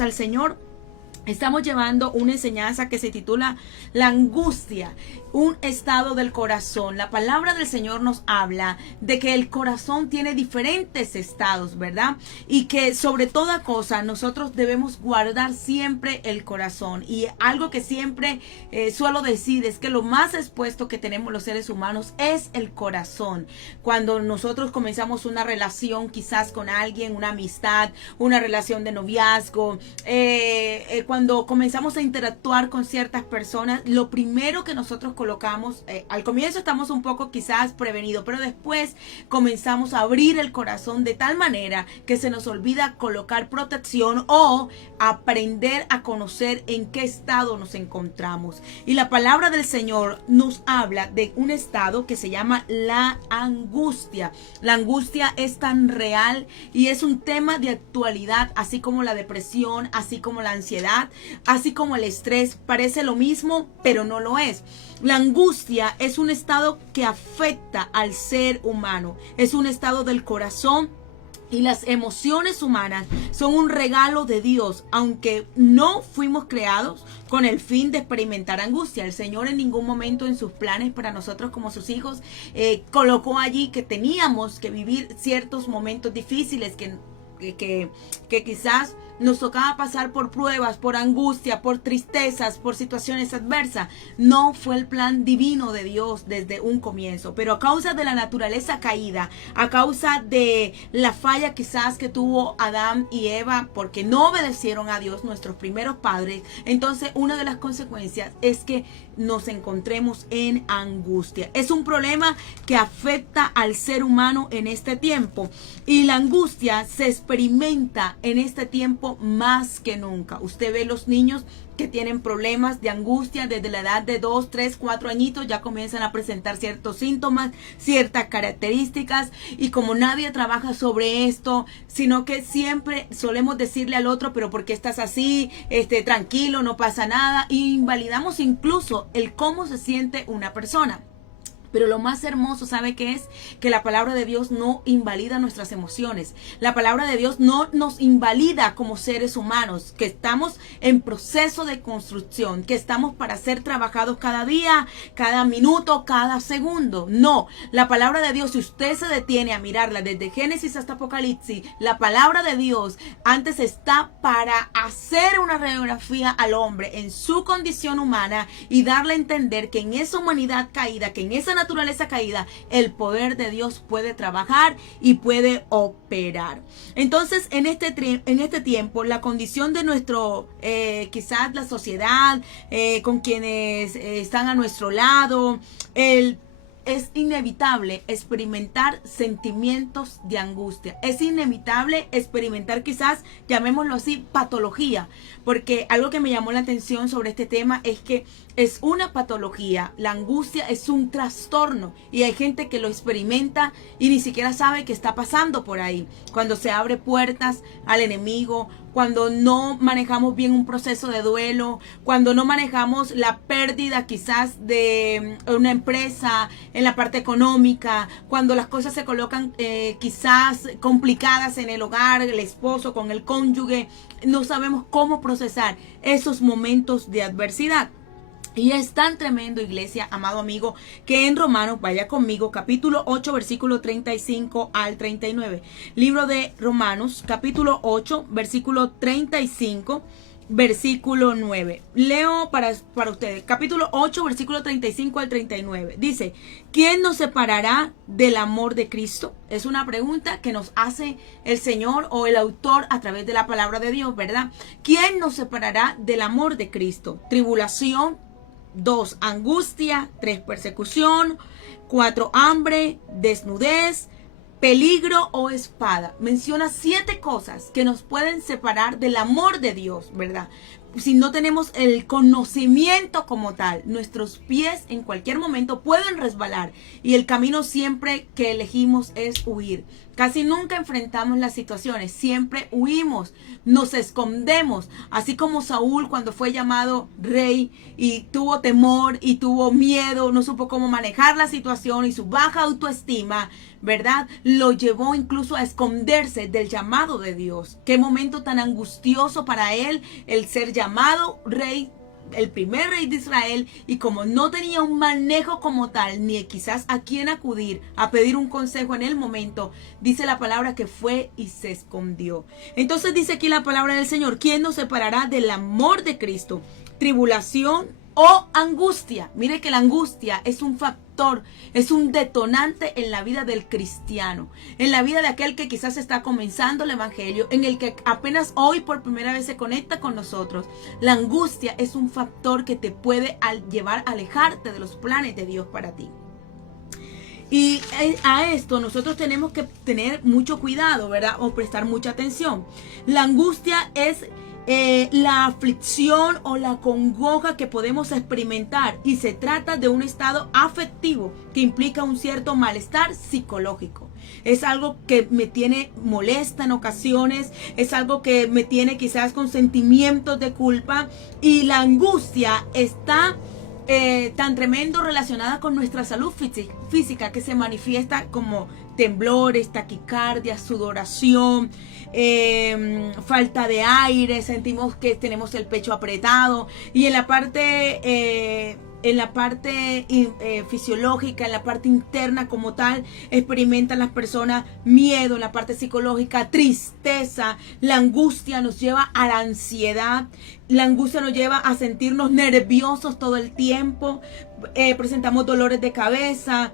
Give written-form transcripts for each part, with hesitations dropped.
al Señor. Estamos llevando una enseñanza que se titula La angustia, un estado del corazón. La palabra del Señor nos habla de que el corazón tiene diferentes estados, ¿verdad? Y que sobre toda cosa nosotros debemos guardar siempre el corazón. Y algo que siempre suelo decir es que lo más expuesto que tenemos los seres humanos es el corazón. Cuando nosotros comenzamos una relación quizás con alguien, una amistad, una relación de noviazgo, cuando comenzamos a interactuar con ciertas personas, lo primero que nosotros colocamos, al comienzo estamos un poco quizás prevenidos, pero después comenzamos a abrir el corazón de tal manera que se nos olvida colocar protección o aprender a conocer en qué estado nos encontramos. Y la palabra del Señor nos habla de un estado que se llama la angustia. La angustia es tan real y es un tema de actualidad, así como la depresión, así como la ansiedad, así como el estrés. Parece lo mismo, pero no lo es. La angustia es un estado que afecta al ser humano. Es un estado del corazón. Y las emociones humanas son un regalo de Dios, aunque no fuimos creados con el fin de experimentar angustia. El Señor en ningún momento en sus planes para nosotros como sus hijos colocó allí que teníamos que vivir ciertos momentos difíciles que quizás nos tocaba pasar por pruebas, por angustia, por tristezas, por situaciones adversas. No fue el plan divino de Dios desde un comienzo, pero a causa de la naturaleza caída, a causa de la falla quizás que tuvo Adán y Eva, porque no obedecieron a Dios, nuestros primeros padres, entonces una de las consecuencias es que nos encontremos en angustia. Es un problema que afecta al ser humano en este tiempo, y la angustia se experimenta en este tiempo más que nunca. Usted ve los niños que tienen problemas de angustia desde la edad de 2, 3, 4 añitos, ya comienzan a presentar ciertos síntomas, ciertas características, y como nadie trabaja sobre esto, sino que siempre solemos decirle al otro, pero ¿por qué estás así? Tranquilo, no pasa nada, e invalidamos incluso el cómo se siente una persona. Pero lo más hermoso, ¿sabe qué es? Que la palabra de Dios no invalida nuestras emociones. La palabra de Dios no nos invalida como seres humanos, que estamos en proceso de construcción, que estamos para ser trabajados cada día, cada minuto, cada segundo. No, la palabra de Dios, si usted se detiene a mirarla desde Génesis hasta Apocalipsis, la palabra de Dios antes está para hacer una radiografía al hombre en su condición humana y darle a entender que en esa humanidad caída, que en esa naturaleza caída, el poder de Dios puede trabajar y puede operar. Entonces, en este tiempo, la condición de nuestro, quizás la sociedad, con quienes están a nuestro lado, es inevitable experimentar sentimientos de angustia. Es inevitable experimentar quizás, llamémoslo así, patología. Porque algo que me llamó la atención sobre este tema es que es una patología. La angustia es un trastorno. Y hay gente que lo experimenta y ni siquiera sabe que está pasando por ahí. Cuando se abre puertas al enemigo, cuando no manejamos bien un proceso de duelo, cuando no manejamos la pérdida quizás de una empresa en la parte económica, cuando las cosas se colocan quizás complicadas en el hogar, el esposo con el cónyuge, no sabemos cómo procesar esos momentos de adversidad. Y es tan tremendo, iglesia, amado amigo, que en Romanos, vaya conmigo, capítulo 8, versículo 35 al 39. Libro de Romanos, capítulo 8, versículo 35, versículo 9. Leo para ustedes. Capítulo 8, versículo 35 al 39. Dice, ¿quién nos separará del amor de Cristo? Es una pregunta que nos hace el Señor o el autor a través de la palabra de Dios, ¿verdad? ¿Quién nos separará del amor de Cristo? Tribulación. 2, angustia. 3, persecución. 4, hambre, desnudez, peligro o espada. Menciona 7 cosas que nos pueden separar del amor de Dios, ¿verdad? si no tenemos el conocimiento como tal, nuestros pies en cualquier momento pueden resbalar y el camino siempre que elegimos es huir. Casi nunca enfrentamos las situaciones, siempre huimos, nos escondemos, así como Saúl cuando fue llamado rey y tuvo temor y tuvo miedo, no supo cómo manejar la situación y su baja autoestima, ¿verdad? Lo llevó incluso a esconderse del llamado de Dios. Qué momento tan angustioso para él el ser llamado rey, el primer rey de Israel, y como no tenía un manejo como tal, ni quizás a quién acudir a pedir un consejo en el momento, dice la palabra que fue y se escondió. Entonces dice aquí la palabra del Señor: ¿quién nos separará del amor de Cristo? ¿Tribulación o angustia? Mire que la angustia es un factor, es un detonante en la vida del cristiano, en la vida de aquel que quizás está comenzando el evangelio, en el que apenas hoy por primera vez se conecta con nosotros. La angustia es un factor que te puede llevar a alejarte de los planes de Dios para ti. Y a esto nosotros tenemos que tener mucho cuidado, ¿verdad? O prestar mucha atención. La angustia es la aflicción o la congoja que podemos experimentar, y se trata de un estado afectivo que implica un cierto malestar psicológico. Es algo que me tiene molesta en ocasiones, es algo que me tiene quizás con sentimientos de culpa, y la angustia está tan tremendo relacionada con nuestra salud física, que se manifiesta como temblores, taquicardia, sudoración, falta de aire, sentimos que tenemos el pecho apretado, y en la parte fisiológica, en la parte interna como tal, experimentan las personas miedo, en la parte psicológica tristeza. La angustia nos lleva a la ansiedad, la angustia nos lleva a sentirnos nerviosos todo el tiempo, presentamos dolores de cabeza,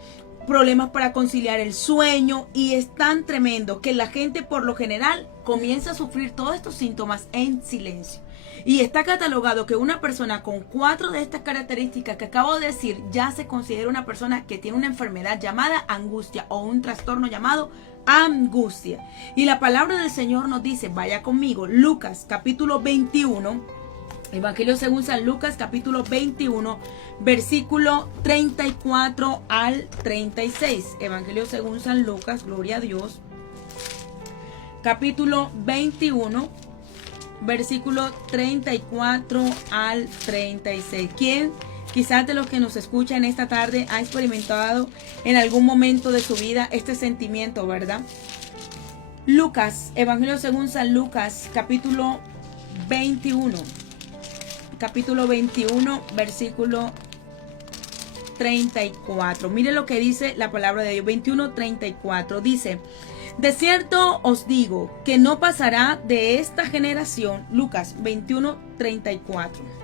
problemas para conciliar el sueño, y es tan tremendo que la gente por lo general comienza a sufrir todos estos síntomas en silencio. Y está catalogado que una persona con 4 de estas características que acabo de decir ya se considera una persona que tiene una enfermedad llamada angustia, o un trastorno llamado angustia. Y la palabra del Señor nos dice, vaya conmigo, Lucas capítulo 21, Evangelio según San Lucas capítulo 21, versículo 34 al 36. Evangelio según San Lucas, gloria a Dios, capítulo 21, versículo 34 al 36. ¿Quién quizás de los que nos escuchan esta tarde ha experimentado en algún momento de su vida este sentimiento, verdad? Lucas, Evangelio según San Lucas, capítulo 21. Capítulo 21, versículo 34. Mire lo que dice la palabra de Dios. 21, 34. Dice: de cierto os digo que no pasará de esta generación. Lucas 21, 34.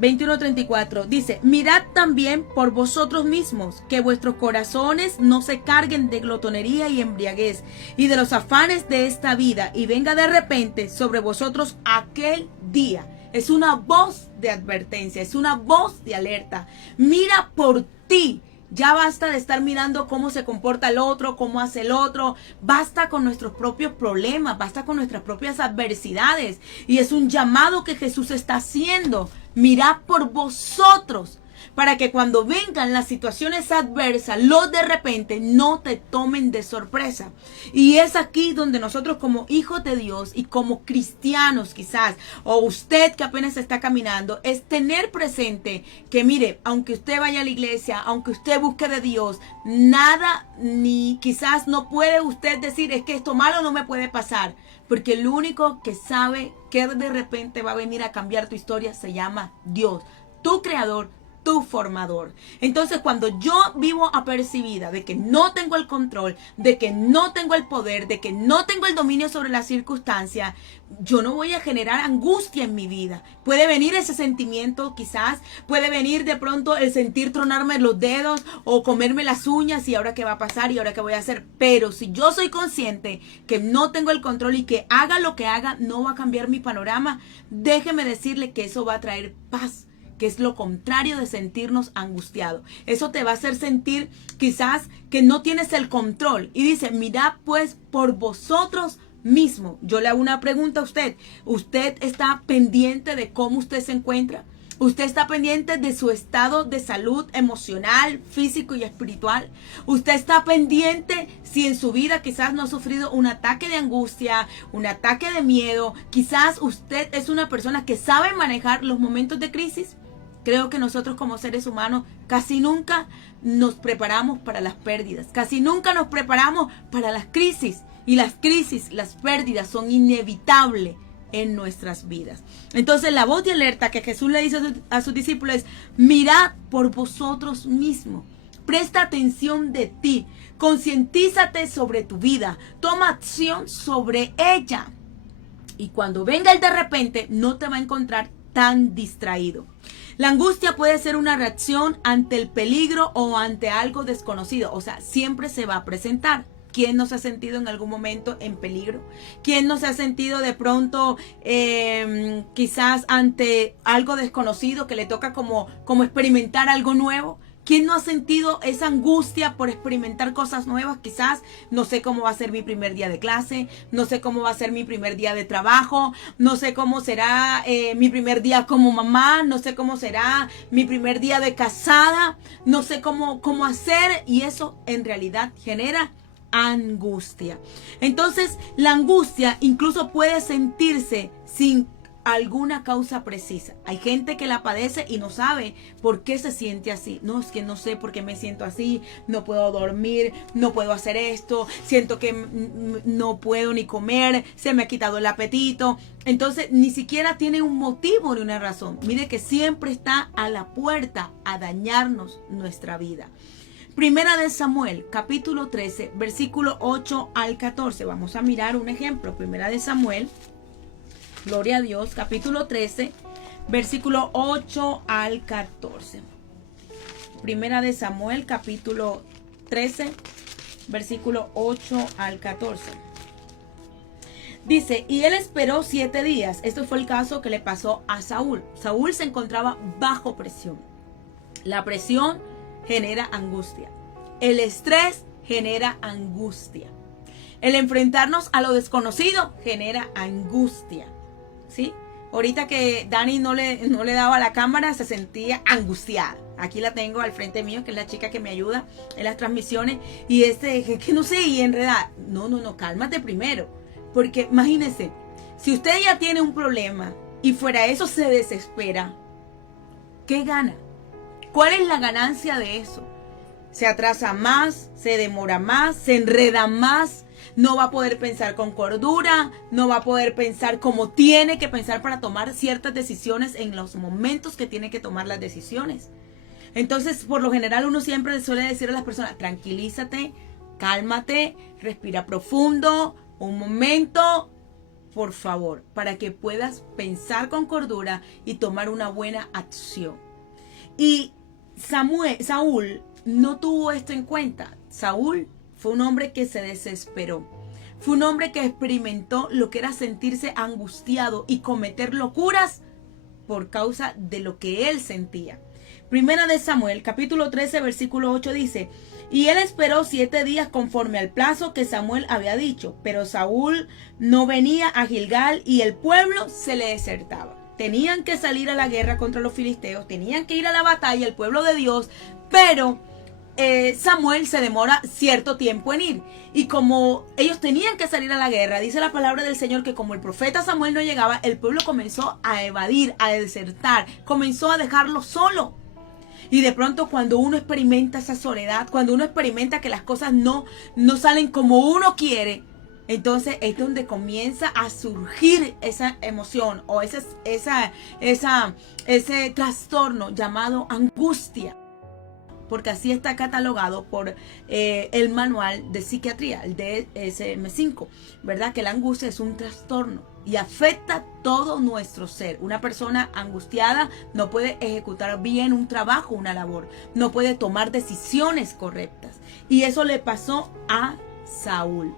21:34 dice: mirad también por vosotros mismos, que vuestros corazones no se carguen de glotonería y embriaguez, y de los afanes de esta vida, y venga de repente sobre vosotros aquel día. Es una voz de advertencia, es una voz de alerta. Mira por ti. Ya basta de estar mirando cómo se comporta el otro, cómo hace el otro. Basta con nuestros propios problemas, basta con nuestras propias adversidades. Y es un llamado que Jesús está haciendo. Mirad por vosotros, para que cuando vengan las situaciones adversas, los de repente no te tomen de sorpresa. Y es aquí donde nosotros como hijos de Dios y como cristianos quizás, o usted que apenas está caminando, es tener presente que mire, aunque usted vaya a la iglesia, aunque usted busque de Dios, nada ni quizás no puede usted decir es que esto malo no me puede pasar. Porque el único que sabe que de repente va a venir a cambiar tu historia se llama Dios, tu creador, tu formador. Entonces, cuando yo vivo apercibida de que no tengo el control, de que no tengo el poder, de que no tengo el dominio sobre las circunstancias, yo no voy a generar angustia en mi vida. Puede venir ese sentimiento quizás, puede venir de pronto el sentir tronarme los dedos o comerme las uñas y ahora qué va a pasar y ahora qué voy a hacer. Pero si yo soy consciente que no tengo el control y que haga lo que haga, no va a cambiar mi panorama, déjeme decirle que eso va a traer paz, que es lo contrario de sentirnos angustiados. Eso te va a hacer sentir quizás que no tienes el control. Y dice, mirad pues por vosotros mismo. Yo le hago una pregunta a usted. ¿Usted está pendiente de cómo usted se encuentra? ¿Usted está pendiente de su estado de salud emocional, físico y espiritual? ¿Usted está pendiente si en su vida quizás no ha sufrido un ataque de angustia, un ataque de miedo? Quizás usted es una persona que sabe manejar los momentos de crisis. Creo que nosotros como seres humanos casi nunca nos preparamos para las pérdidas. Casi nunca nos preparamos para las crisis. Y las crisis, las pérdidas son inevitables en nuestras vidas. Entonces la voz de alerta que Jesús le dice a sus discípulos es: mirad por vosotros mismos, presta atención de ti, concientízate sobre tu vida, toma acción sobre ella. Y cuando venga el de repente, no te va a encontrar tan distraído. La angustia puede ser una reacción ante el peligro o ante algo desconocido. O sea, siempre se va a presentar. ¿Quién no se ha sentido en algún momento en peligro? ¿Quién no se ha sentido de pronto quizás ante algo desconocido que le toca como experimentar algo nuevo? ¿Quién no ha sentido esa angustia por experimentar cosas nuevas? Quizás no sé cómo va a ser mi primer día de clase, no sé cómo va a ser mi primer día de trabajo, no sé cómo será mi primer día como mamá, no sé cómo será mi primer día de casada, no sé cómo hacer, y eso en realidad genera angustia. Entonces, la angustia incluso puede sentirse sin alguna causa precisa. Hay gente que la padece y no sabe por qué se siente así. No, es que no sé por qué me siento así, no puedo dormir, no puedo hacer esto, siento que no puedo ni comer, se me ha quitado el apetito. Entonces, ni siquiera tiene un motivo ni una razón. Mire que siempre está a la puerta a dañarnos nuestra vida. Primera de Samuel, capítulo 13, versículo 8 al 14. Vamos a mirar un ejemplo. Primera de Samuel, gloria a Dios, capítulo 13, versículo 8 al 14. Primera de Samuel, capítulo 13, versículo 8 al 14. Dice: y él esperó 7 días. Esto fue el caso que le pasó a Saúl. Saúl se encontraba bajo presión. La presión genera angustia. El estrés genera angustia. El enfrentarnos a lo desconocido genera angustia. ¿Sí? Ahorita que Dani no le daba la cámara, se sentía angustiada. Aquí la tengo al frente mío, que es la chica que me ayuda en las transmisiones. Y que no sé, y enredada. No, cálmate primero. Porque imagínense, si usted ya tiene un problema y fuera eso se desespera, ¿qué gana? ¿Cuál es la ganancia de eso? Se atrasa más, se demora más, se enreda más, no va a poder pensar con cordura, no va a poder pensar como tiene que pensar para tomar ciertas decisiones en los momentos que tiene que tomar las decisiones. Entonces, por lo general, uno siempre le suele decir a las personas: tranquilízate, cálmate, respira profundo, un momento, por favor, para que puedas pensar con cordura y tomar una buena acción. Y Saúl no tuvo esto en cuenta. Saúl fue un hombre que se desesperó. Fue un hombre que experimentó lo que era sentirse angustiado y cometer locuras por causa de lo que él sentía. Primera de Samuel, capítulo 13, versículo 8 dice: y él esperó 7 días conforme al plazo que Samuel había dicho, pero Saúl no venía a Gilgal y el pueblo se le desertaba. Tenían que salir a la guerra contra los filisteos, tenían que ir a la batalla, el pueblo de Dios, pero Samuel se demora cierto tiempo en ir. Y como ellos tenían que salir a la guerra, dice la palabra del Señor que como el profeta Samuel no llegaba, el pueblo comenzó a evadir, a desertar, comenzó a dejarlo solo. Y de pronto cuando uno experimenta esa soledad, cuando uno experimenta que las cosas no salen como uno quiere, entonces es donde comienza a surgir esa emoción o ese trastorno llamado angustia. Porque así está catalogado por el manual de psiquiatría, el DSM-5, ¿verdad? Que la angustia es un trastorno y afecta todo nuestro ser. Una persona angustiada no puede ejecutar bien un trabajo, una labor, no puede tomar decisiones correctas. Y eso le pasó a Saúl.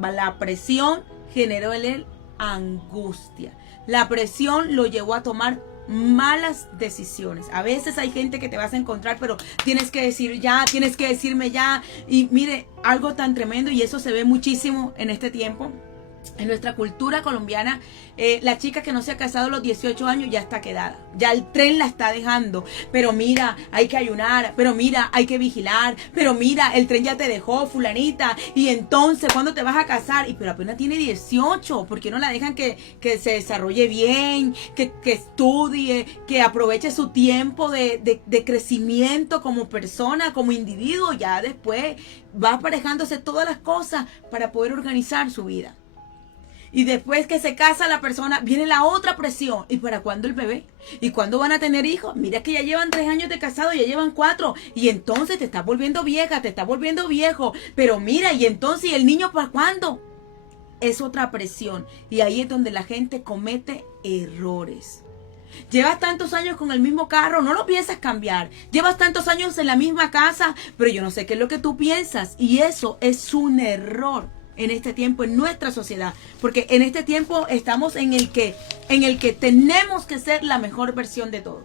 La presión generó en él angustia. La presión lo llevó a tomar malas decisiones. A veces hay gente que te vas a encontrar, pero tienes que decir ya, tienes que decirme ya. Y mire, algo tan tremendo, y eso se ve muchísimo en este tiempo. En nuestra cultura colombiana, la chica que no se ha casado a los 18 años ya está quedada. Ya el tren la está dejando. Pero mira, hay que ayunar. Pero mira, hay que vigilar. Pero mira, el tren ya te dejó, fulanita. Y entonces, ¿cuándo te vas a casar? Y pero apenas tiene 18. ¿Por qué no la dejan que se desarrolle bien? Que estudie, que aproveche su tiempo de crecimiento como persona, como individuo. Ya después va aparejándose todas las cosas para poder organizar su vida. Y después que se casa la persona, viene la otra presión. ¿Y para cuándo el bebé? ¿Y cuándo van a tener hijos? Mira que ya llevan 3 años de casado, ya llevan 4. Y entonces te estás volviendo vieja, te estás volviendo viejo. Pero mira, ¿y entonces ¿y el niño para cuándo? Es otra presión. Y ahí es donde la gente comete errores. Llevas tantos años con el mismo carro, no lo piensas cambiar. Llevas tantos años en la misma casa, pero yo no sé qué es lo que tú piensas. Y eso es un error en este tiempo, en nuestra sociedad, porque en este tiempo estamos en el que tenemos que ser la mejor versión de todo.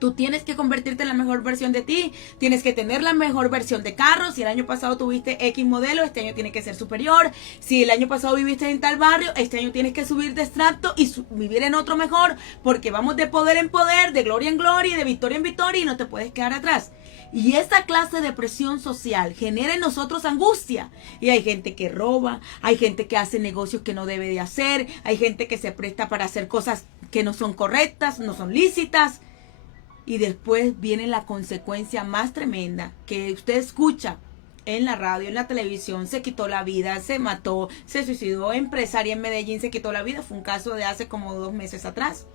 Tú tienes que convertirte en la mejor versión de ti, tienes que tener la mejor versión de carro. Si el año pasado tuviste X modelo, este año tiene que ser superior. Si el año pasado viviste en tal barrio, este año tienes que subir de estrato y vivir en otro mejor, porque vamos de poder en poder, de gloria en gloria y de victoria en victoria y no te puedes quedar atrás. Y esta clase de presión social genera en nosotros angustia. Y hay gente que roba, hay gente que hace negocios que no debe de hacer, hay gente que se presta para hacer cosas que no son correctas, no son lícitas. Y después viene la consecuencia más tremenda que usted escucha en la radio, en la televisión. Se quitó la vida, se mató, se suicidó. Empresaria en Medellín se quitó la vida. Fue un caso de hace como 2 meses atrás.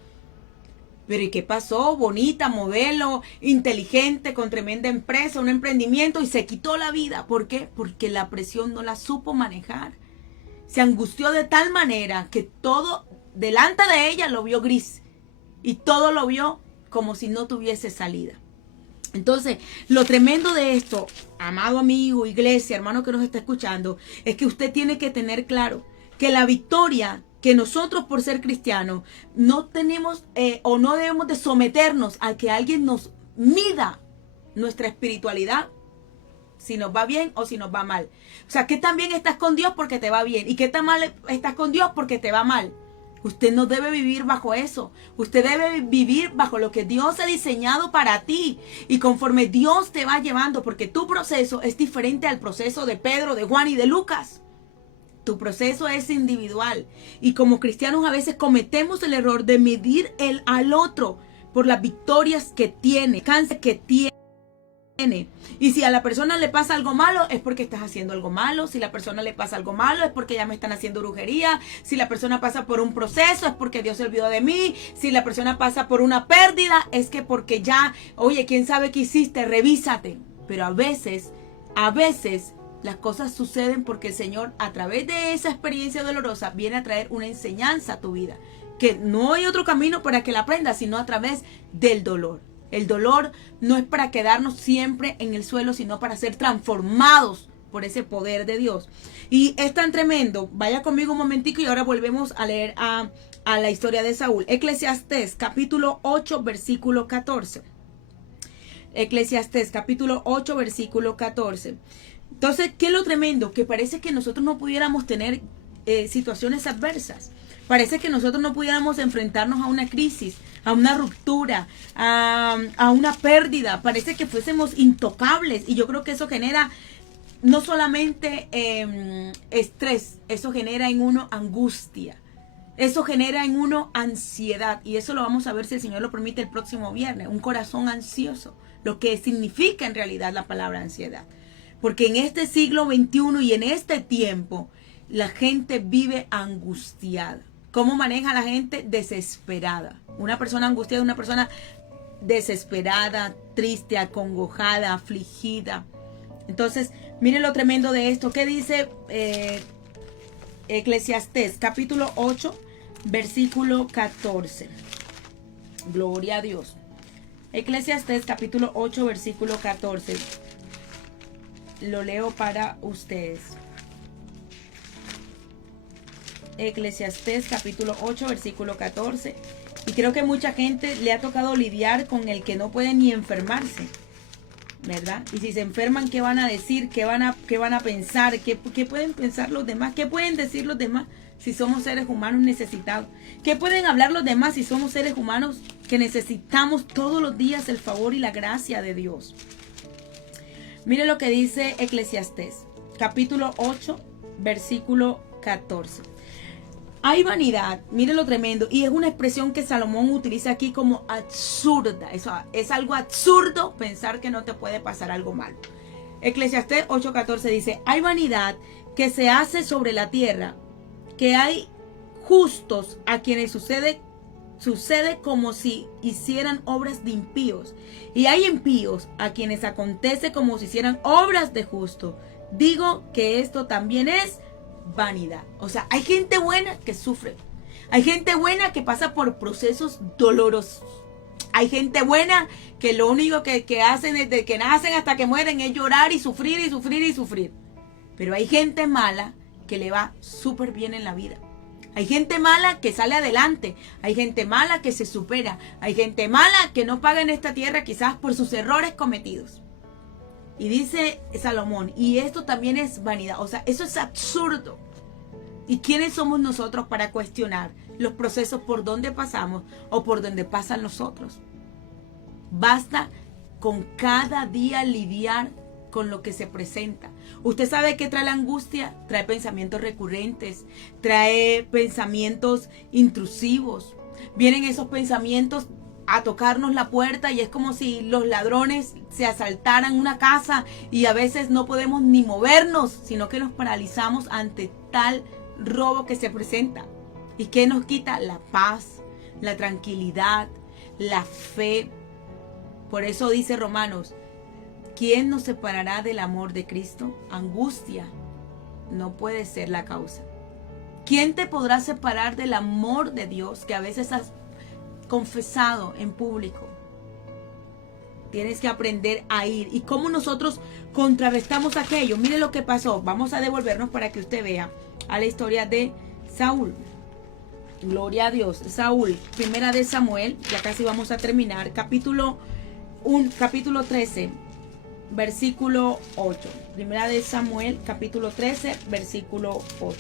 Pero ¿y qué pasó? Bonita, modelo, inteligente, con tremenda empresa, un emprendimiento y se quitó la vida. ¿Por qué? Porque la presión no la supo manejar. Se angustió de tal manera que todo delante de ella lo vio gris y todo lo vio como si no tuviese salida. Entonces, lo tremendo de esto, amado amigo, iglesia, hermano que nos está escuchando, es que usted tiene que tener claro que la victoria que nosotros por ser cristianos no tenemos o no debemos de someternos a que alguien nos mida nuestra espiritualidad, si nos va bien o si nos va mal. O sea, ¿qué tan bien estás con Dios porque te va bien? ¿Y qué tan mal estás con Dios porque te va mal? Usted no debe vivir bajo eso. Usted debe vivir bajo lo que Dios ha diseñado para ti. Y conforme Dios te va llevando, porque tu proceso es diferente al proceso de Pedro, de Juan y de Lucas. Tu proceso es individual. Y como cristianos a veces cometemos el error de medir al otro por las victorias que tiene, alcance que tiene. Y si a la persona le pasa algo malo, es porque estás haciendo algo malo. Si a la persona le pasa algo malo, es porque ya me están haciendo brujería. Si la persona pasa por un proceso, es porque Dios se olvidó de mí. Si la persona pasa por una pérdida, es que porque ya, oye, ¿quién sabe qué hiciste? Revísate. Pero a veces, las cosas suceden porque el Señor, a través de esa experiencia dolorosa, viene a traer una enseñanza a tu vida. Que no hay otro camino para que la aprendas, sino a través del dolor. El dolor no es para quedarnos siempre en el suelo, sino para ser transformados por ese poder de Dios. Y es tan tremendo. Vaya conmigo un momentico y ahora volvemos a leer a la historia de Saúl. Eclesiastés capítulo 8 versículo 14. Eclesiastés capítulo 8 versículo 14. Entonces, ¿qué es lo tremendo? Que parece que nosotros no pudiéramos tener situaciones adversas. Parece que nosotros no pudiéramos enfrentarnos a una crisis, a una ruptura, a una pérdida. Parece que fuésemos intocables. Y yo creo que eso genera no solamente estrés, eso genera en uno angustia. Eso genera en uno ansiedad. Y eso lo vamos a ver, si el Señor lo permite, el próximo viernes. Un corazón ansioso. Lo que significa en realidad la palabra ansiedad. Porque en este siglo XXI y en este tiempo, la gente vive angustiada. ¿Cómo maneja la gente? Desesperada. Una persona angustiada es una persona desesperada, triste, acongojada, afligida. Entonces, miren lo tremendo de esto. ¿Qué dice Eclesiastés capítulo 8, versículo 14? Gloria a Dios. Eclesiastés capítulo 8, versículo 14. Lo leo para ustedes. Eclesiastés capítulo 8 versículo 14. Y creo que mucha gente le ha tocado lidiar con el que no puede ni enfermarse, ¿verdad? Y si se enferman, ¿qué van a decir? ¿Qué van a pensar? ¿Qué pueden pensar los demás? ¿Qué pueden decir los demás? si somos seres humanos necesitados? ¿Qué pueden hablar los demás si somos seres humanos que necesitamos todos los días el favor y la gracia de Dios? Mire lo que dice Eclesiastés, capítulo 8, versículo 14. Hay vanidad, mire lo tremendo, y es una expresión que Salomón utiliza aquí como absurda. Eso es algo absurdo pensar que no te puede pasar algo malo. Eclesiastés 8:14 dice: hay vanidad que se hace sobre la tierra, que hay justos a quienes sucede como si hicieran obras de impíos, y hay impíos a quienes acontece como si hicieran obras de justo. Digo que esto también es vanidad. O sea, hay gente buena que sufre. Hay gente buena que pasa por procesos dolorosos. Hay gente buena que lo único que hacen desde que nacen hasta que mueren es llorar y sufrir y sufrir y sufrir. Pero hay gente mala que le va súper bien en la vida. Hay gente mala que sale adelante. Hay gente mala que se supera. Hay gente mala que no paga en esta tierra quizás por sus errores cometidos. Y dice Salomón, y esto también es vanidad. O sea, eso es absurdo. ¿Y quiénes somos nosotros para cuestionar los procesos por donde pasamos o por donde pasan los otros? Basta con cada día lidiar con lo que se presenta. Usted sabe que trae la angustia, trae pensamientos recurrentes, trae pensamientos intrusivos. Vienen esos pensamientos a tocarnos la puerta y es como si los ladrones se asaltaran una casa y a veces no podemos ni movernos, sino que nos paralizamos ante tal robo que se presenta. ¿Y qué nos quita? La paz, la tranquilidad, la fe. Por eso dice Romanos: ¿quién nos separará del amor de Cristo? Angustia no puede ser la causa. ¿Quién te podrá separar del amor de Dios que a veces has confesado en público? Tienes que aprender a ir. ¿Y cómo nosotros contrarrestamos aquello? Mire lo que pasó. Vamos a devolvernos para que usted vea a la historia de Saúl. Gloria a Dios. Saúl, primera de Samuel, ya casi vamos a terminar, capítulo 13, versículo 8. Primera de Samuel, capítulo 13, versículo 8.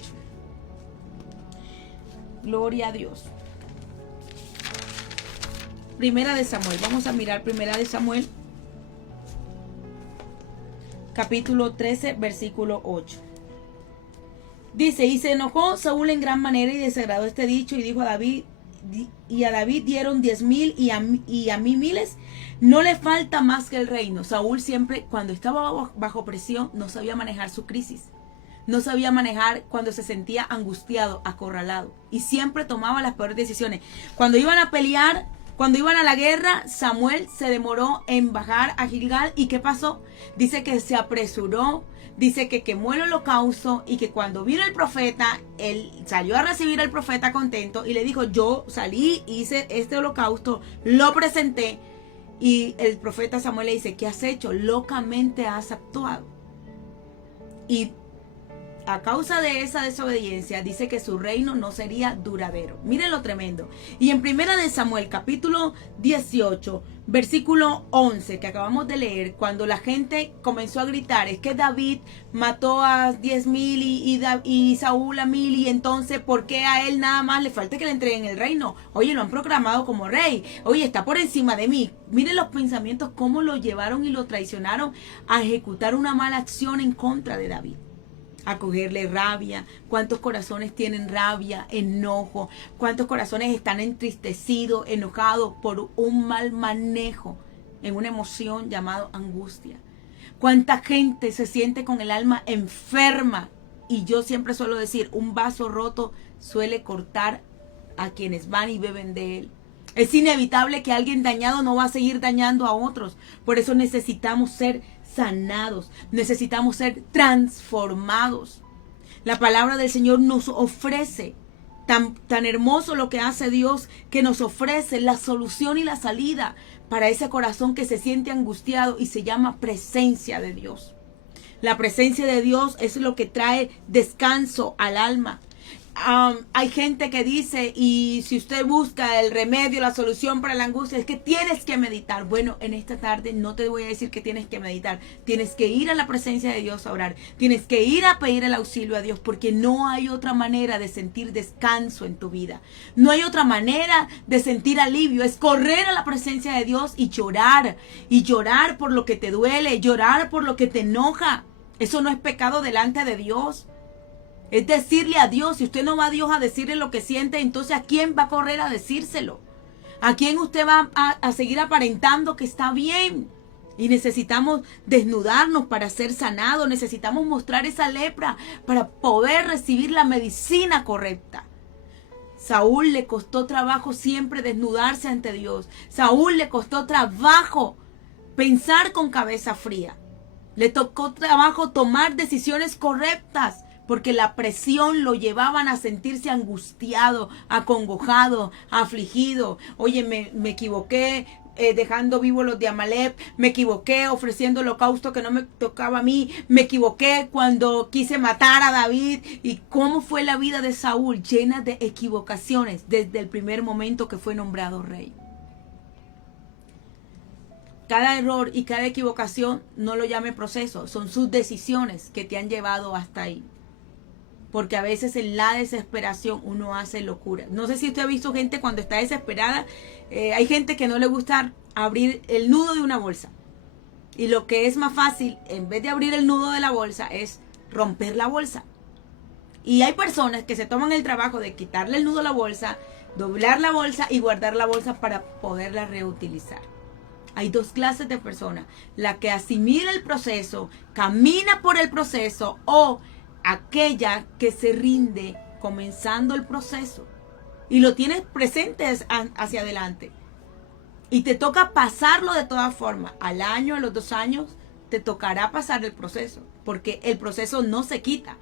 Gloria a Dios. Primera de Samuel, vamos a mirar Primera de Samuel, capítulo 13, versículo 8. Dice: y se enojó Saúl en gran manera y desagradó este dicho y dijo a David, y a David dieron 10,000 y a mí miles, no le falta más que el reino. Saúl siempre, cuando estaba bajo presión, no sabía manejar su crisis. No sabía manejar cuando se sentía angustiado, acorralado. Y siempre tomaba las peores decisiones. Cuando iban a pelear, cuando iban a la guerra, Samuel se demoró en bajar a Gilgal. ¿Y qué pasó? Dice que se apresuró. Dice que quemó el holocausto y que cuando vino el profeta, él salió a recibir al profeta contento y le dijo: yo salí, hice este holocausto, lo presenté. Y el profeta Samuel le dice: ¿qué has hecho? Locamente has actuado. Y a causa de esa desobediencia, dice que su reino no sería duradero. Miren lo tremendo. Y en Primera de Samuel, capítulo 18, versículo 11, que acabamos de leer, cuando la gente comenzó a gritar: es que David mató a 10,000 y Saúl a 1,000, y entonces, ¿por qué a él nada más le falta que le entreguen el reino? Oye, lo han proclamado como rey. Oye, está por encima de mí. Miren los pensamientos, cómo lo llevaron y lo traicionaron a ejecutar una mala acción en contra de David. A cogerle rabia. ¿Cuántos corazones tienen rabia, enojo? ¿Cuántos corazones están entristecidos, enojados por un mal manejo en una emoción llamada angustia? ¿Cuánta gente se siente con el alma enferma? Y yo siempre suelo decir, un vaso roto suele cortar a quienes van y beben de él. Es inevitable que alguien dañado no va a seguir dañando a otros. Por eso necesitamos ser sanados, necesitamos ser transformados. La palabra del Señor nos ofrece tan hermoso lo que hace Dios, que nos ofrece la solución y la salida para ese corazón que se siente angustiado, y se llama presencia de Dios. La presencia de Dios es lo que trae descanso al alma. Hay gente que dice, y si usted busca el remedio, la solución para la angustia, es que tienes que meditar. Bueno, en esta tarde no te voy a decir que tienes que meditar. Tienes que ir a la presencia de Dios a orar. Tienes que ir a pedir el auxilio a Dios, porque no hay otra manera de sentir descanso en tu vida. No hay otra manera de sentir alivio. Es correr a la presencia de Dios y llorar por lo que te duele, llorar por lo que te enoja. Eso no es pecado delante de Dios. Es decirle a Dios. Si usted no va a Dios a decirle lo que siente, entonces ¿a quién va a correr a decírselo? ¿A quién usted va a seguir aparentando que está bien? Y necesitamos desnudarnos para ser sanados. Necesitamos mostrar esa lepra para poder recibir la medicina correcta. Saúl le costó trabajo siempre desnudarse ante Dios. Saúl le costó trabajo pensar con cabeza fría. Le tocó trabajo tomar decisiones correctas, porque la presión lo llevaban a sentirse angustiado, acongojado, afligido. Oye, me equivoqué dejando vivos los de Amalek. Me equivoqué ofreciendo holocausto que no me tocaba a mí. Me equivoqué cuando quise matar a David. ¿Y cómo fue la vida de Saúl? Llena de equivocaciones desde el primer momento que fue nombrado rey. Cada error y cada equivocación, no lo llame proceso, son sus decisiones que te han llevado hasta ahí. Porque a veces en la desesperación uno hace locura. No sé si usted ha visto gente cuando está desesperada. Hay gente que no le gusta abrir el nudo de una bolsa. Y lo que es más fácil, en vez de abrir el nudo de la bolsa, es romper la bolsa. Y hay personas que se toman el trabajo de quitarle el nudo a la bolsa, doblar la bolsa y guardar la bolsa para poderla reutilizar. Hay dos clases de personas. La que asimila el proceso, camina por el proceso, o aquella que se rinde comenzando el proceso y lo tienes presente hacia adelante y te toca pasarlo de todas formas. Al año, a los 2 años te tocará pasar el proceso, porque el proceso no se quita,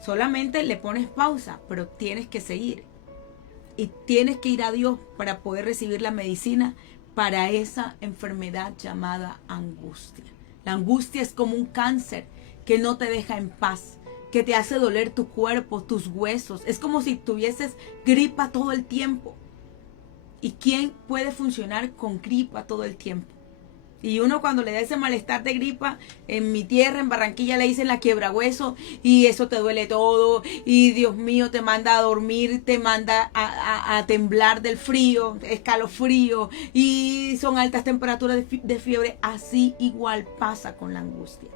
solamente le pones pausa, pero tienes que seguir y tienes que ir a Dios para poder recibir la medicina para esa enfermedad llamada angustia. La angustia es como un cáncer que no te deja en paz, que te hace doler tu cuerpo, tus huesos. Es como si tuvieses gripa todo el tiempo. ¿Y quién puede funcionar con gripa todo el tiempo? Y uno cuando le da ese malestar de gripa, en mi tierra, en Barranquilla, le dicen la quiebrahueso, y eso te duele todo, y Dios mío, te manda a dormir, te manda a temblar del frío, escalofrío, y son altas temperaturas de fiebre. Así igual pasa con la angustia.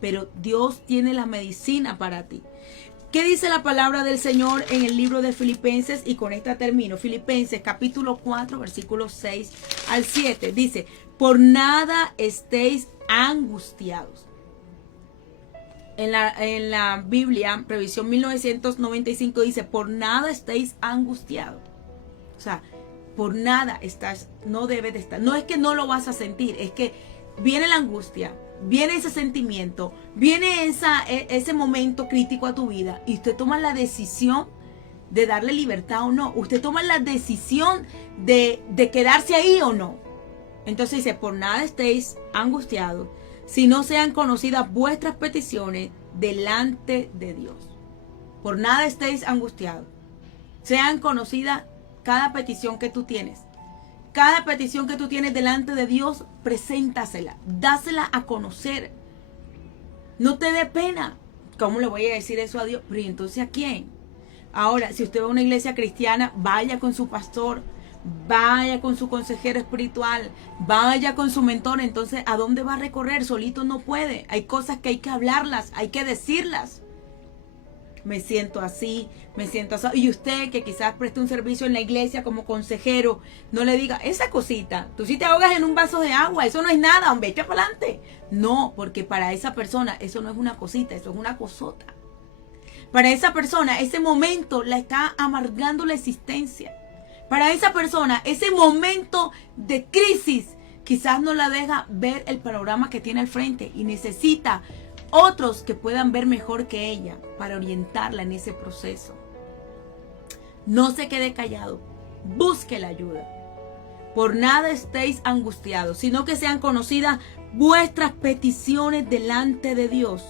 Pero Dios tiene la medicina para ti. ¿Qué dice la palabra del Señor en el libro de Filipenses? Y con esta termino. Filipenses capítulo 4, versículos 6 al 7. Dice, por nada estéis angustiados. En la Biblia, Revisión 1995, dice, por nada estéis angustiados. O sea, por nada estás, no debes de estar. No es que no lo vas a sentir, es que viene la angustia, viene ese sentimiento, viene ese momento crítico a tu vida y usted toma la decisión de darle libertad o no. Usted toma la decisión de quedarse ahí o no. Entonces dice, por nada estéis angustiados, si no sean conocidas vuestras peticiones delante de Dios. Por nada estéis angustiados. Sean conocidas cada petición que tú tienes. Cada petición que tú tienes delante de Dios, preséntasela, dásela a conocer. No te dé pena. ¿Cómo le voy a decir eso a Dios? Pero ¿y entonces a quién? Ahora, si usted va a una iglesia cristiana, vaya con su pastor, vaya con su consejero espiritual, vaya con su mentor. Entonces, ¿a dónde va a recorrer? Solito no puede. Hay cosas que hay que hablarlas, hay que decirlas. Me siento así, me siento así. Y usted que quizás preste un servicio en la iglesia como consejero, no le diga, esa cosita, tú sí te ahogas en un vaso de agua, eso no es nada, hombre, echa para adelante. No, porque para esa persona eso no es una cosita, eso es una cosota. Para esa persona ese momento la está amargando la existencia. Para esa persona ese momento de crisis quizás no la deja ver el panorama que tiene al frente y necesita otros que puedan ver mejor que ella para orientarla en ese proceso. No se quede callado, busque la ayuda. Por nada estéis angustiados, sino que sean conocidas vuestras peticiones delante de Dios.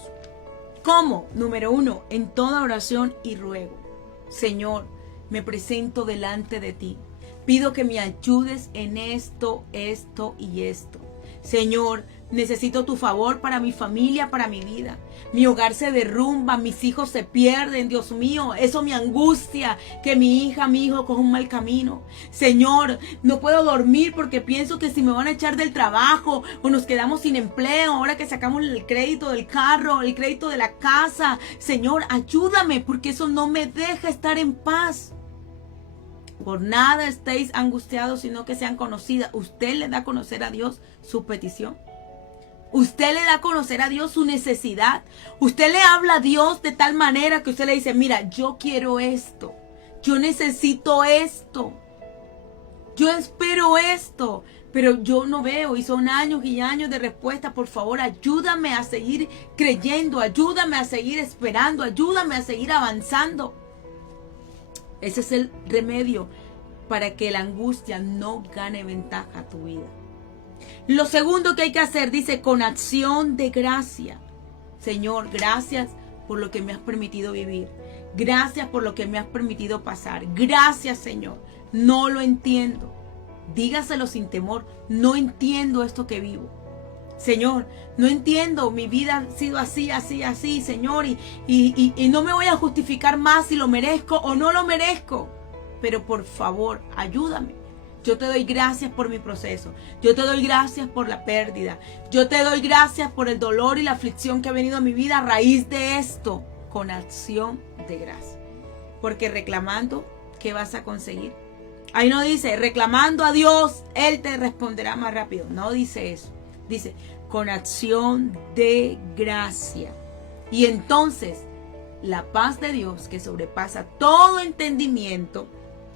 ¿Cómo? Número 1, en toda oración y ruego. Señor, me presento delante de ti. Pido que me ayudes en esto, esto y esto. Señor, necesito tu favor para mi familia, para mi vida. Mi hogar se derrumba, mis hijos se pierden, Dios mío. Eso me angustia, que mi hija, mi hijo coja un mal camino. Señor, no puedo dormir porque pienso que si me van a echar del trabajo o nos quedamos sin empleo, ahora que sacamos el crédito del carro, el crédito de la casa. Señor, ayúdame porque eso no me deja estar en paz. Por nada estéis angustiados, sino que sean conocidas. Usted le da a conocer a Dios su petición. Usted le da a conocer a Dios su necesidad. Usted le habla a Dios de tal manera que usted le dice, mira, yo quiero esto. Yo necesito esto. Yo espero esto. Pero yo no veo y son años y años de respuesta. Por favor, ayúdame a seguir creyendo. Ayúdame a seguir esperando. Ayúdame a seguir avanzando. Ese es el remedio para que la angustia no gane ventaja a tu vida. Lo segundo que hay que hacer, dice, con acción de gracia. Señor, gracias por lo que me has permitido vivir. Gracias por lo que me has permitido pasar. Gracias, Señor. No lo entiendo. Dígaselo sin temor. No entiendo esto que vivo. Señor, no entiendo, mi vida ha sido así, así, así, Señor, y no me voy a justificar más si lo merezco o no lo merezco, pero por favor, ayúdame. Yo te doy gracias por mi proceso, yo te doy gracias por la pérdida, yo te doy gracias por el dolor y la aflicción que ha venido a mi vida a raíz de esto, con acción de gracia, porque reclamando, ¿qué vas a conseguir? Ahí no dice, reclamando a Dios, Él te responderá más rápido, no dice eso. Dice, con acción de gracia. Y entonces, la paz de Dios, que sobrepasa todo entendimiento,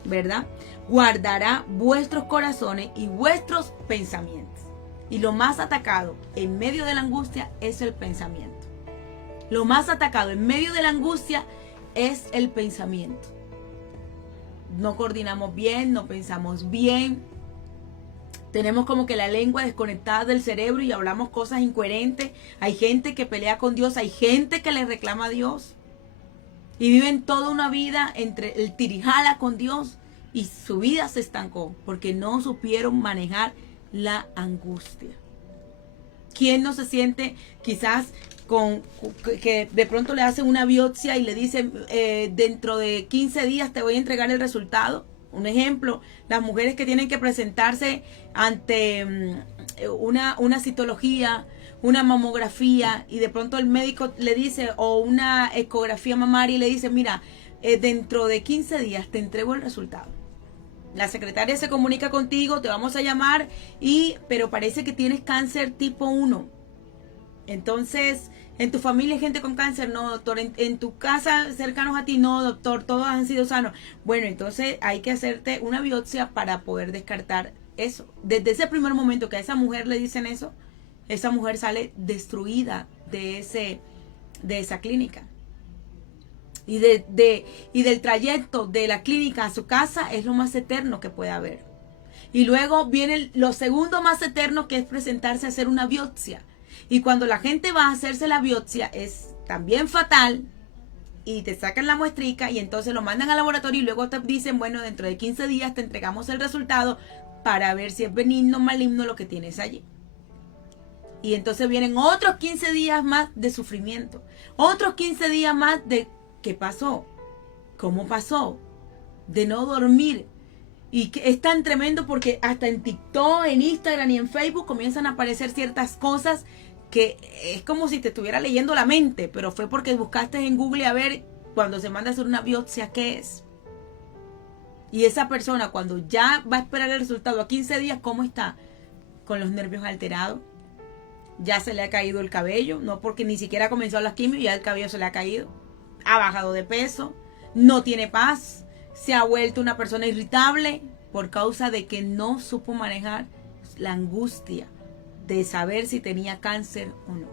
¿verdad? Guardará vuestros corazones y vuestros pensamientos. Y lo más atacado en medio de la angustia es el pensamiento. Lo más atacado en medio de la angustia es el pensamiento. No coordinamos bien, no pensamos bien. Tenemos como que la lengua desconectada del cerebro y hablamos cosas incoherentes. Hay gente que pelea con Dios, hay gente que le reclama a Dios. Y viven toda una vida entre el tirijala con Dios y su vida se estancó porque no supieron manejar la angustia. ¿Quién no se siente quizás con que de pronto le hacen una biopsia y le dicen dentro de 15 días te voy a entregar el resultado? Un ejemplo, las mujeres que tienen que presentarse ante una citología, una mamografía, y de pronto el médico le dice, o una ecografía mamaria, y le dice, mira, dentro de 15 días te entrego el resultado. La secretaria se comunica contigo, te vamos a llamar, pero parece que tienes cáncer tipo 1. Entonces, en tu familia hay gente con cáncer, no, doctor. En tu casa, cercanos a ti, no, doctor. Todos han sido sanos. Bueno, entonces hay que hacerte una biopsia para poder descartar eso. Desde ese primer momento que a esa mujer le dicen eso, esa mujer sale destruida de esa clínica. Y del trayecto de la clínica a su casa es lo más eterno que puede haber. Y luego viene lo segundo más eterno, que es presentarse a hacer una biopsia. Y cuando la gente va a hacerse la biopsia es también fatal y te sacan la muestrica y entonces lo mandan al laboratorio y luego te dicen, bueno, dentro de 15 días te entregamos el resultado para ver si es benigno o maligno lo que tienes allí. Y entonces vienen otros 15 días más de sufrimiento, otros 15 días más de ¿qué pasó? ¿Cómo pasó? De no dormir. Y que es tan tremendo porque hasta en TikTok, en Instagram y en Facebook comienzan a aparecer ciertas cosas que es como si te estuviera leyendo la mente, pero fue porque buscaste en Google a ver cuando se manda a hacer una biopsia qué es. Y esa persona cuando ya va a esperar el resultado a 15 días, ¿cómo está? Con los nervios alterados. Ya se le ha caído el cabello, no porque ni siquiera comenzó las quimios y ya el cabello se le ha caído. Ha bajado de peso, no tiene paz, se ha vuelto una persona irritable por causa de que no supo manejar la angustia de saber si tenía cáncer o no.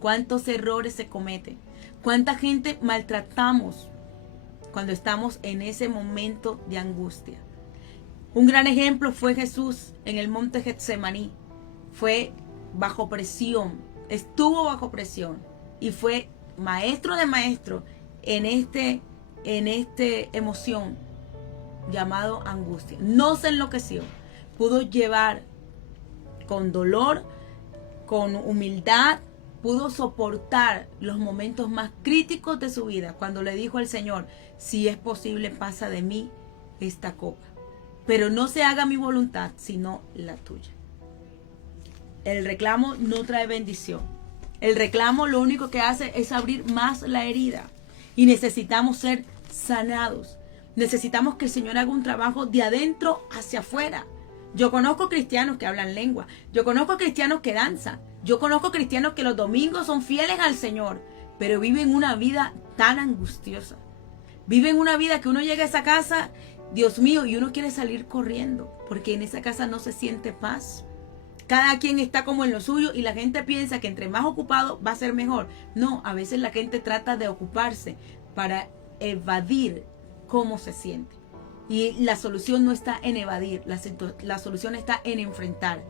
¿Cuántos errores se cometen? ¿Cuánta gente maltratamos cuando estamos en ese momento de angustia? Un gran ejemplo fue Jesús en el monte Getsemaní. Fue bajo presión, estuvo bajo presión y fue maestro de maestros en este en esta emoción llamado angustia. No se enloqueció. Pudo llevar con dolor, con humildad, pudo soportar los momentos más críticos de su vida cuando le dijo al Señor, si es posible, pasa de mí esta copa. Pero no se haga mi voluntad, sino la tuya. El reclamo no trae bendición. El reclamo lo único que hace es abrir más la herida. Y necesitamos ser sanados. Necesitamos que el Señor haga un trabajo de adentro hacia afuera. Yo conozco cristianos que hablan lengua. Yo conozco cristianos que danzan. Yo conozco cristianos que los domingos son fieles al Señor, pero viven una vida tan angustiosa. Viven una vida que uno llega a esa casa, Dios mío, y uno quiere salir corriendo, porque en esa casa no se siente paz. Cada quien está como en lo suyo y la gente piensa que entre más ocupado va a ser mejor. No, a veces la gente trata de ocuparse para evadir cómo se siente. Y la solución no está en evadir, la solución está en enfrentar.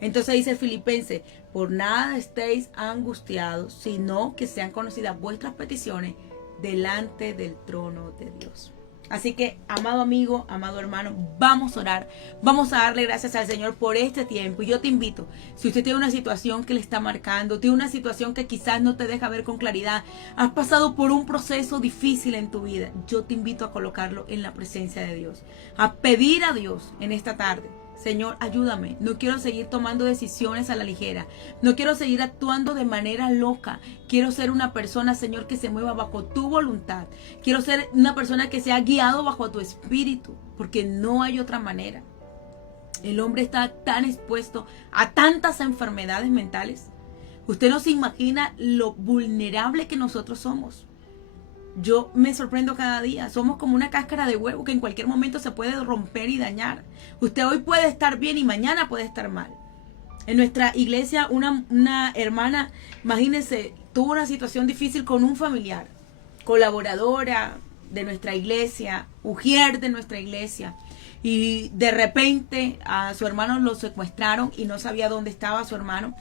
Entonces dice Filipenses, por nada estéis angustiados, sino que sean conocidas vuestras peticiones delante del trono de Dios. Así que, amado amigo, amado hermano, vamos a orar, vamos a darle gracias al Señor por este tiempo. Y yo te invito, si usted tiene una situación que le está marcando, tiene una situación que quizás no te deja ver con claridad, has pasado por un proceso difícil en tu vida, yo te invito a colocarlo en la presencia de Dios, a pedir a Dios en esta tarde. Señor, ayúdame, no quiero seguir tomando decisiones a la ligera, no quiero seguir actuando de manera loca, quiero ser una persona, Señor, que se mueva bajo tu voluntad, quiero ser una persona que sea guiado bajo tu espíritu, porque no hay otra manera. El hombre está tan expuesto a tantas enfermedades mentales, usted no se imagina lo vulnerable que nosotros somos. Yo me sorprendo cada día. Somos como una cáscara de huevo que en cualquier momento se puede romper y dañar. Usted hoy puede estar bien y mañana puede estar mal. En nuestra iglesia una hermana, imagínense, tuvo una situación difícil con un familiar, colaboradora de nuestra iglesia, ujier de nuestra iglesia. Y de repente a su hermano lo secuestraron y no sabía dónde estaba su hermano.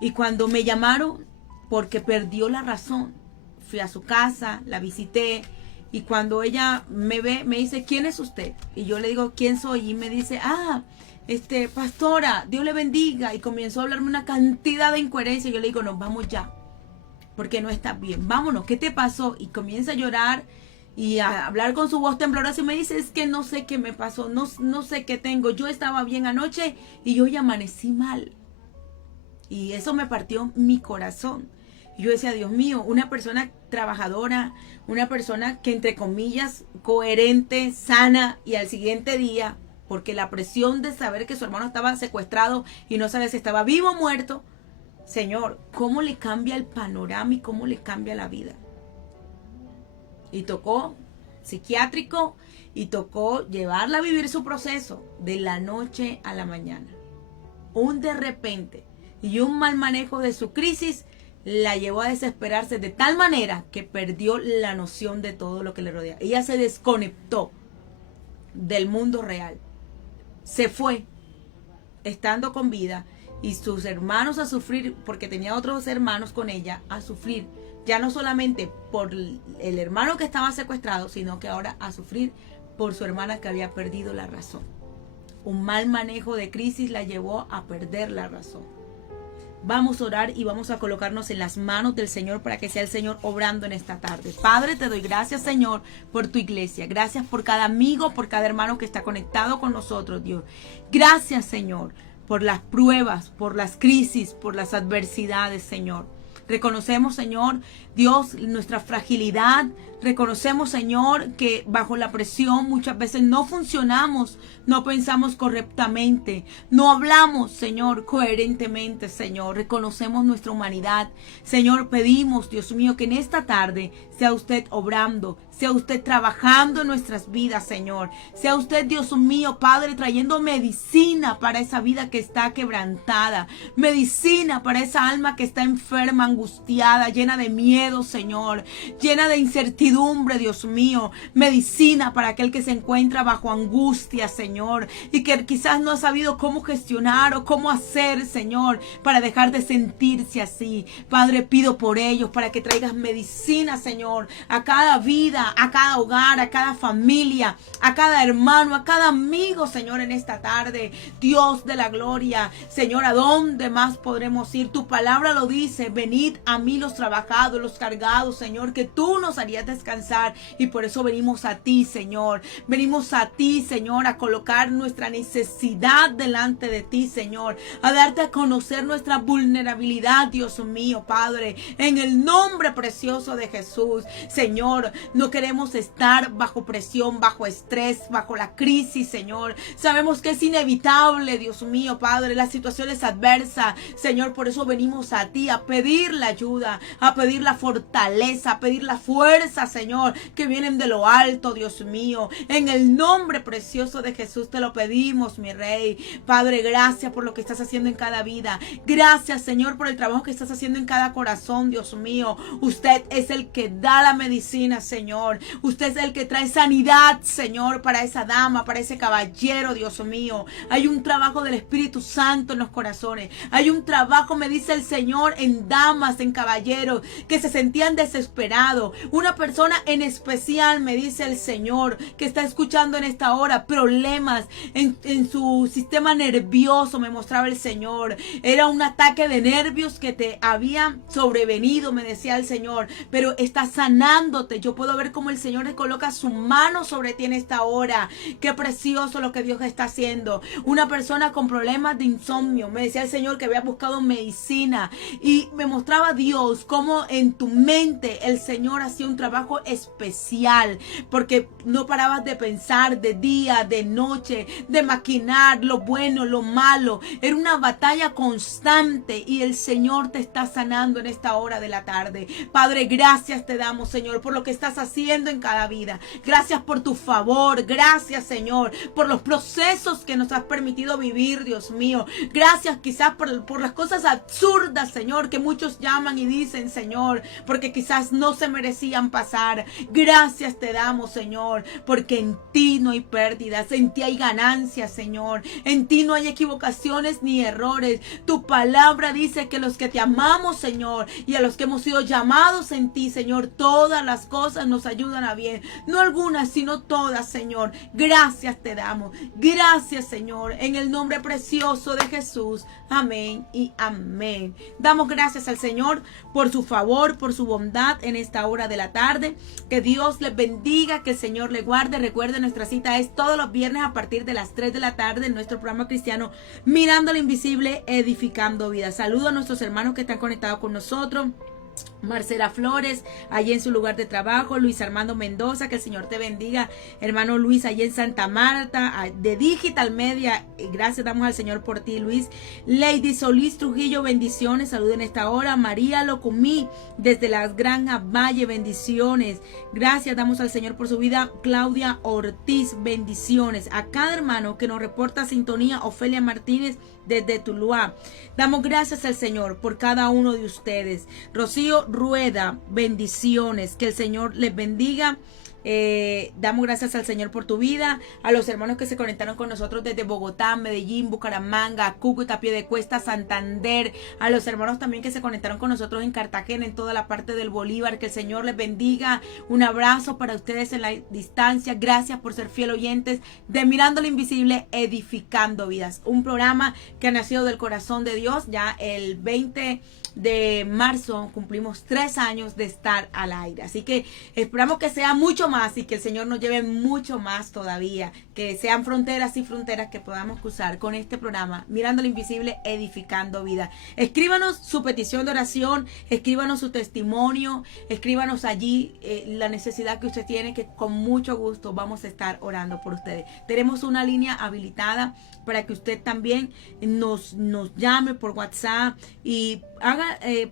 Y cuando me llamaron, porque perdió la razón, fui a su casa, la visité, y cuando ella me ve, me dice, ¿quién es usted? Y yo le digo, ¿quién soy? Y me dice, pastora, Dios le bendiga. Y comenzó a hablarme una cantidad de incoherencia. Yo le digo, nos vamos ya, porque no estás bien, vámonos, ¿qué te pasó? Y comienza a llorar y a hablar con su voz temblorosa y me dice, es que no sé qué me pasó, no sé qué tengo, yo estaba bien anoche y yo ya amanecí mal. Y eso me partió mi corazón. Y yo decía, Dios mío, una persona trabajadora, una persona que entre comillas coherente, sana, y al siguiente día, porque la presión de saber que su hermano estaba secuestrado y no sabe si estaba vivo o muerto, Señor, ¿cómo le cambia el panorama y cómo le cambia la vida? Y tocó psiquiátrico y tocó llevarla a vivir su proceso de la noche a la mañana. Un de repente y un mal manejo de su crisis la llevó a desesperarse de tal manera que perdió la noción de todo lo que le rodea. Ella se desconectó del mundo real. Se fue estando con vida y sus hermanos a sufrir, porque tenía otros hermanos con ella, a sufrir. Ya no solamente por el hermano que estaba secuestrado, sino que ahora a sufrir por su hermana que había perdido la razón. Un mal manejo de crisis la llevó a perder la razón. Vamos a orar y vamos a colocarnos en las manos del Señor para que sea el Señor obrando en esta tarde. Padre, te doy gracias, Señor, por tu iglesia. Gracias por cada amigo, por cada hermano que está conectado con nosotros, Dios. Gracias, Señor, por las pruebas, por las crisis, por las adversidades, Señor. Reconocemos, Señor, Dios, nuestra fragilidad. Reconocemos, Señor, que bajo la presión muchas veces no funcionamos, no pensamos correctamente, no hablamos, Señor, coherentemente, Señor. Reconocemos nuestra humanidad. Señor, pedimos, Dios mío, que en esta tarde sea usted obrando, sea usted trabajando en nuestras vidas, Señor. Sea usted, Dios mío, Padre, trayendo medicina para esa vida que está quebrantada, medicina para esa alma que está enferma, angustiada, llena de miedo, miedo, Señor. Llena de incertidumbre, Dios mío. Medicina para aquel que se encuentra bajo angustia, Señor, y que quizás no ha sabido cómo gestionar o cómo hacer, Señor, para dejar de sentirse así. Padre, pido por ellos para que traigas medicina, Señor, a cada vida, a cada hogar, a cada familia, a cada hermano, a cada amigo, Señor, en esta tarde. Dios de la gloria, Señor, ¿a dónde más podremos ir? Tu palabra lo dice: venid a mí los trabajados, los cargados, Señor, que tú nos harías descansar. Y por eso venimos a ti, Señor. Venimos a ti, Señor, a colocar nuestra necesidad delante de ti, Señor, a darte a conocer nuestra vulnerabilidad, Dios mío, Padre, en el nombre precioso de Jesús. Señor, no queremos estar bajo presión, bajo estrés, bajo la crisis, Señor. Sabemos que es inevitable, Dios mío, Padre, las situaciones adversas, Señor. Por eso venimos a ti a pedir la ayuda, a pedir la fortaleza, a pedir la fuerza, Señor, que vienen de lo alto, Dios mío. En el nombre precioso de Jesús te lo pedimos, mi Rey. Padre, gracias por lo que estás haciendo en cada vida. Gracias, Señor, por el trabajo que estás haciendo en cada corazón, Dios mío. Usted es el que da la medicina, Señor. Usted es el que trae sanidad, Señor, para esa dama, para ese caballero, Dios mío. Hay un trabajo del Espíritu Santo en los corazones. Hay un trabajo, me dice el Señor, en damas, en caballeros, que se sentían desesperados. Una persona en especial, me dice el Señor, que está escuchando en esta hora, problemas en su sistema nervioso, me mostraba el Señor. Era un ataque de nervios que te había sobrevenido, me decía el Señor, pero está sanándote. Yo puedo ver cómo el Señor le coloca su mano sobre ti en esta hora. Qué precioso lo que Dios está haciendo. Una persona con problemas de insomnio, me decía el Señor, que había buscado medicina, y me mostraba Dios cómo en tu mente el Señor hacía un trabajo especial, porque no parabas de pensar de día, de noche, de maquinar lo bueno, lo malo. Era una batalla constante y el Señor te está sanando en esta hora de la tarde. Padre, gracias te damos, Señor, por lo que estás haciendo en cada vida. Gracias por tu favor. Gracias, Señor, por los procesos que nos has permitido vivir, Dios mío. Gracias quizás por las cosas absurdas, Señor, que muchos llaman y dicen, Señor, porque quizás no se merecían pasar. Gracias te damos, Señor, porque en ti no hay pérdidas, en ti hay ganancias, Señor. En ti no hay equivocaciones ni errores. Tu palabra dice que los que te amamos, Señor, y a los que hemos sido llamados en ti, Señor, todas las cosas nos ayudan a bien. No algunas, sino todas, Señor. Gracias te damos. Gracias, Señor, en el nombre precioso de Jesús. Amén y amén. Damos gracias al Señor por su favor, por su bondad en esta hora de la tarde. Que Dios les bendiga, que el Señor les guarde. Recuerden, nuestra cita es todos los viernes a partir de las 3 de la tarde en nuestro programa cristiano Mirando lo Invisible, Edificando Vida. Saludo a nuestros hermanos que están conectados con nosotros. Marcela Flores, allí en su lugar de trabajo. Luis Armando Mendoza, que el Señor te bendiga. Hermano Luis, allí en Santa Marta, de Digital Media. Gracias damos al Señor por ti, Luis. Lady Solís Trujillo, bendiciones. Saluden esta hora. María Locumí, desde las Granjas Valle, bendiciones. Gracias damos al Señor por su vida. Claudia Ortiz, bendiciones. A cada hermano que nos reporta sintonía. Ofelia Martínez, desde Tuluá. Damos gracias al Señor por cada uno de ustedes. Rocío Rueda, bendiciones. Que el Señor les bendiga. Damos gracias al Señor por tu vida. A los hermanos que se conectaron con nosotros desde Bogotá, Medellín, Bucaramanga, Cúcuta, Piedecuesta, Santander. A los hermanos también que se conectaron con nosotros en Cartagena, en toda la parte del Bolívar. Que el Señor les bendiga. Un abrazo para ustedes en la distancia. Gracias por ser fiel oyentes de Mirando lo Invisible, Edificando Vidas. Un programa que ha nacido del corazón de Dios. Ya el 20 de marzo cumplimos 3 años de estar al aire. Así que esperamos que sea mucho más y que el Señor nos lleve mucho más todavía. Que sean fronteras y fronteras que podamos cruzar con este programa Mirando lo Invisible, Edificando Vida. Escríbanos su petición de oración, escríbanos su testimonio, escríbanos allí la necesidad que usted tiene, que con mucho gusto vamos a estar orando por ustedes. Tenemos una línea habilitada para que usted también nos llame por WhatsApp y haga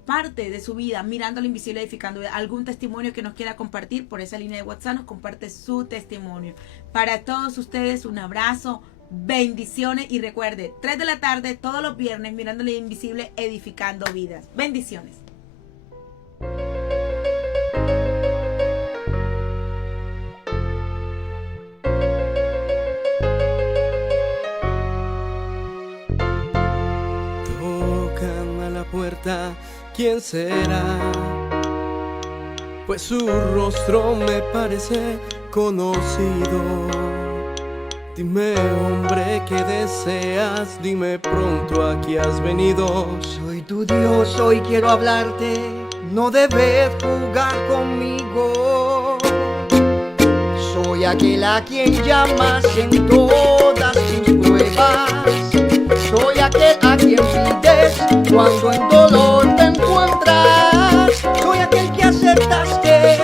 parte de su vida Mirando lo Invisible, Edificando Vida. Algún testimonio que nos quiera compartir por esa línea de WhatsApp, nos comparte su testimonio. Para todos ustedes un abrazo, bendiciones y recuerde, 3 de la tarde todos los viernes Mirando lo Invisible, Edificando Vidas. Bendiciones. importa quién será, pues su rostro me parece conocido. Dime, hombre, ¿qué deseas? Dime pronto a qué has venido. Soy tu Dios, hoy quiero hablarte, no debes jugar conmigo. Soy aquel a quien llamas en todas tus pruebas. Soy aquel a quien pides cuando en dolor te encuentras. Soy aquel que aceptaste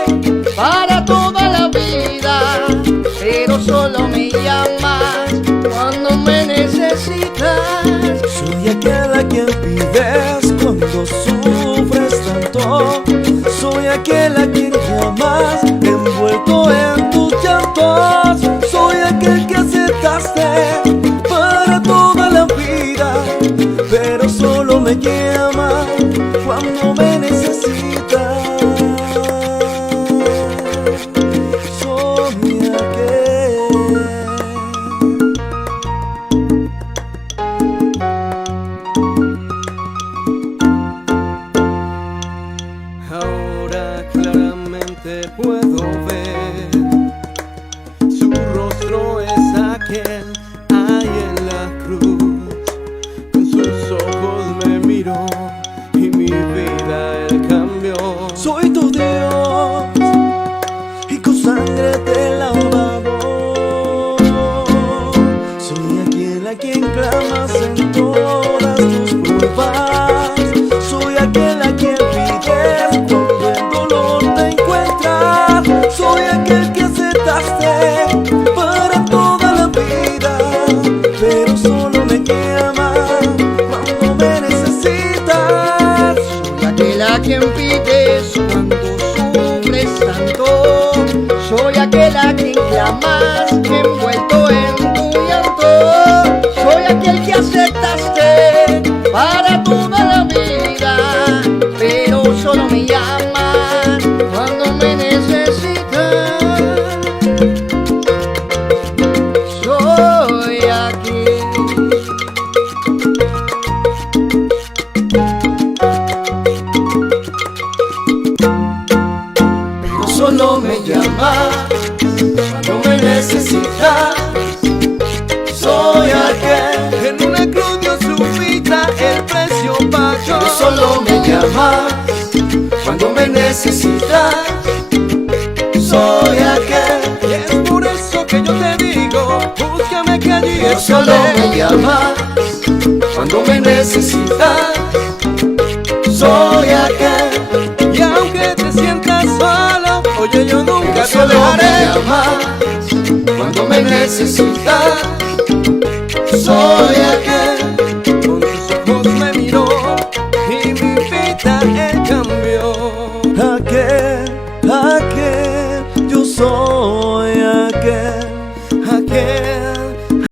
para toda la vida, pero solo me llamas cuando me necesitas. Soy aquel a quien pides cuando sufres tanto. Soy aquel a quien llamas envuelto en tus llantos. Soy aquel que aceptaste para toda la vida, pero solo me llamas cuando me necesitas. Soy aquel. Ahora claramente puedo ver, su rostro es aquel ahí en la cruz. Con sus ojos me miró y mi vida él cambió. Soy tu Dios y con sangre te he lavado. Soy aquel a quien clamas en todas tus pruebas. Soy aquel a quien pides cuando el dolor te encuentras. Soy aquel que aceptaste para toda la vida, pero solo me llamas cuando me necesitas. Soy aquel a quien pides cuando sufres tanto. Soy aquel a quien clamas envuelto en tu llanto. Soy aquel que aceptaste para toda la vida, pero solo me llamas cuando me necesitas. Soy aquel. Pero solo me llamas cuando me necesitas. Soy aquel que en una cruz dio su vida, el precio pagó. Pero solo me llamas cuando me necesitas. Soy aquel, y es por eso que yo te digo, búscame que allí estaré. Pero solo me llamas cuando me necesitas. Soy aquel, y aunque te sientas solo, oye, yo nunca te dejaré. Cuando me necesitas.